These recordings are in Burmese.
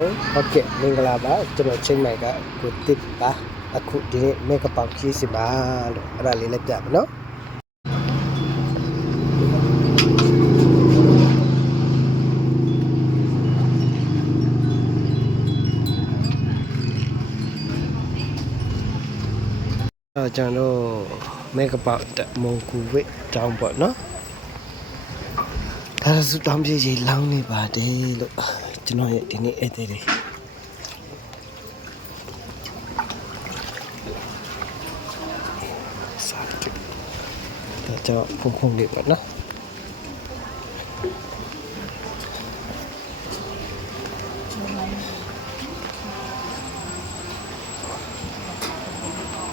Ok, mình là bà cho nó trên mày cả của tip bà aku di make up ki si ba ra le le pya no cho nó make up mong ku we trong bo no ta su tam ji lang ni ba de lo cho nó ye di ni e de de sa ti ta cho khung đi bo no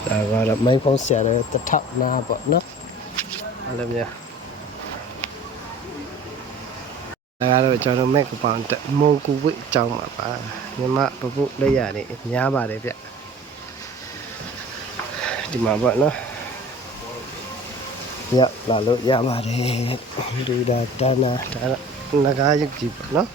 da gọi là mấy con xe rồi ta thạo na bo no làm nhaဒါကတော့ကျွန်တော် make up မုံကူဝိအကြောင်းပါပါညီမပပုလက်ရနေညားပါတယ်ဗျဒီမှာပေါ့နော်ရလာလို့ရပါတယ်ဒူဒါဒါနာဒါနဂါရုပ်ကြည့်ပေါ့နော်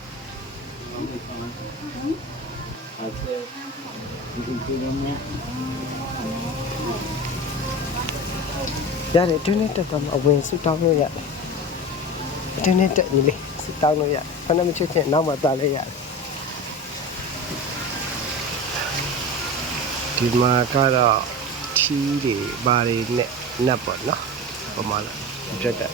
ရတယ်တွင်းနဲ့တက်တော့အဝင်စုတောင်းလို့ရတယ်တွင်းနဲ့တက်ညီလေးစုတောင်းလို့ရခဏမချွတ်ချင်းနောက်မှသွားလဲရတယ်ဒီမှာကတော့ထီးတွေဘာတွေနဲ့နပ်ပေါ့နော်ပမာလာပြတ်တယ်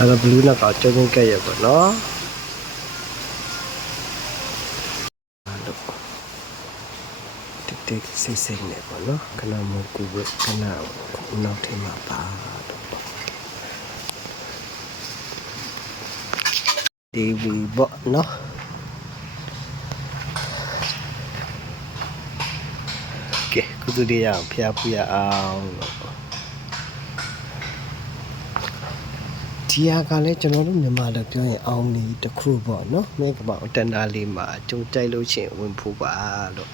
အဲ့ဒါဘလူးနဲ့ကကျုံကျုံကဲ့ရပေါ့နော်တိတ်စိတ်စိတ်နဲ့ပေါ့နော်ခဏမကူဝခဏနောက်ထင်မှာပါဒီဘီပေါ့နော်ကဲကုသလေးရအောင်ဖျားဖူးရအောင်ဒီဟာကလည်းကျွန်တော်တို့မြန်မာလိုပြောရင်အောင်နေတခုပေါ့နော်မဲကပောင်တန်တာလေးမှာကြုံကြိုက်လို့ချင်းဝင်ဖို့ပါလို့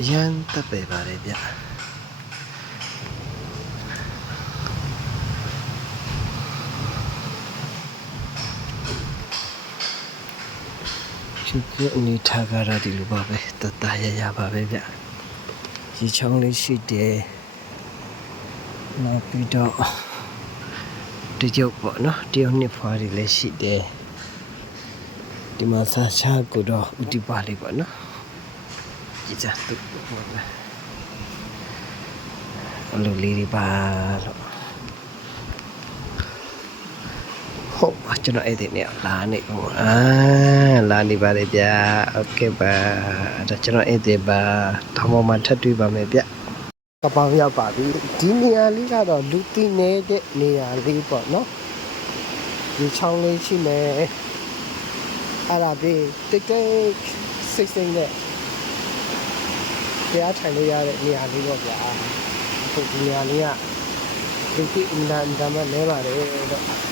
အရန်တက်ပဲပါတယ်ဗျဒီကအနေထားကြတာဒီလိုပါပဲတတရပါပဲဗျရေချောင်းလေးရှိတယ်နောက်ပြီးတော့တကြုတ်ပေါ့နော်တယောက်နှစ်ဖွားတွေလည်းရှိတယ်ဒီမှာဆာချာကိုတော့ဥတီပါလေးပေါ့နော်ကြည့်ကြတူပေါ့လေအလိုလေးတွေပါလို့ဟုတ်ကျွန်တော်အဲ့ဒီနေလာနေဟုတ်လာနေပါလေဗျာโอเคပါဒါကျွန်တော်အဲ့ဒီပါထောင်ပေါ်မှာထပ်တွေ့ပါမယ်ဗျကပောင်ရောက်ပါပြီဒီနေရာလေးကတော့လူသိနေတဲ့နေရာလေးပေါ့နော်ဒီချောင်းလေးရှိမယ်အဲ့ဒါပြီးတိတ်တိတ်စိတ်စိတ်နဲ့ကြားထိုင်လို့ရတဲ့နေရာလေးပေါ့ဗျာအခုဒီနေရာလေးကလူသိအင်ဒန်ဒါမှလဲပါတယ်တော့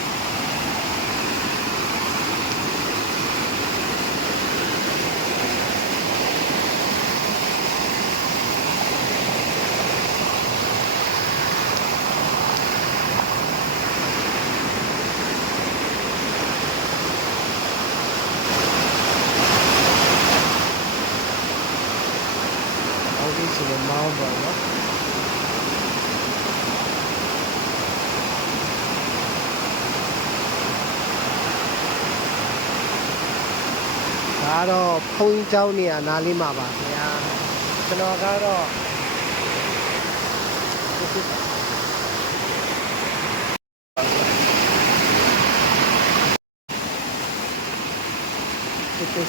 ဒီစီမောင်းပေါ့နော်ဒါတော့ဖုန်းเจ้าနေရာနားလေးမှာပါခင်ဗျာကျွန်တော်ကတော့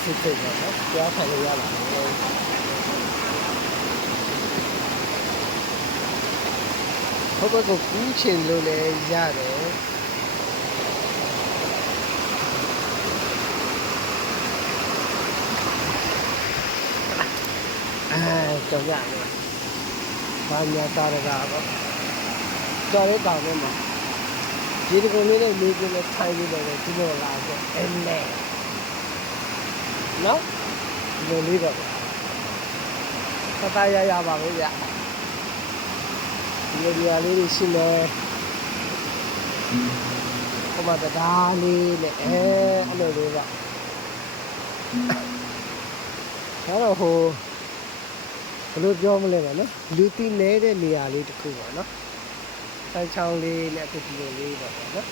စစ်ပေါ့နော်ကြားထိုင်လို့ရပါတယ်ဟုတ်ကဲ့ကိုကူးချင်လို့လည်းရတယ်ကြောက်ရတယ်ဘာညာတာရတာပေါ့ကြော်ရဲတောင်ထဲမှာ ဒီတကုံလေးနဲ့လေးကိုလည်းထိုင်ပြီးတော့ဒီလိုလာတော့အဲ့နဲ့နော်ဒီလိုလေးတော့တတရပါပဲဗျဒီလိုဒီဟာလေးတွေရှိနေဟိုမှာတရားလေးနဲ့အဲ့လိုလေးပါတော့ဟိုဘယ်လိုပြောမလဲပါနော်လူတီနေတဲ့နေရာလေးတစ်ခုပါနော်ဆိုင်ချောင်းလေးနဲ့အခုဒီလိုလေးပါနော်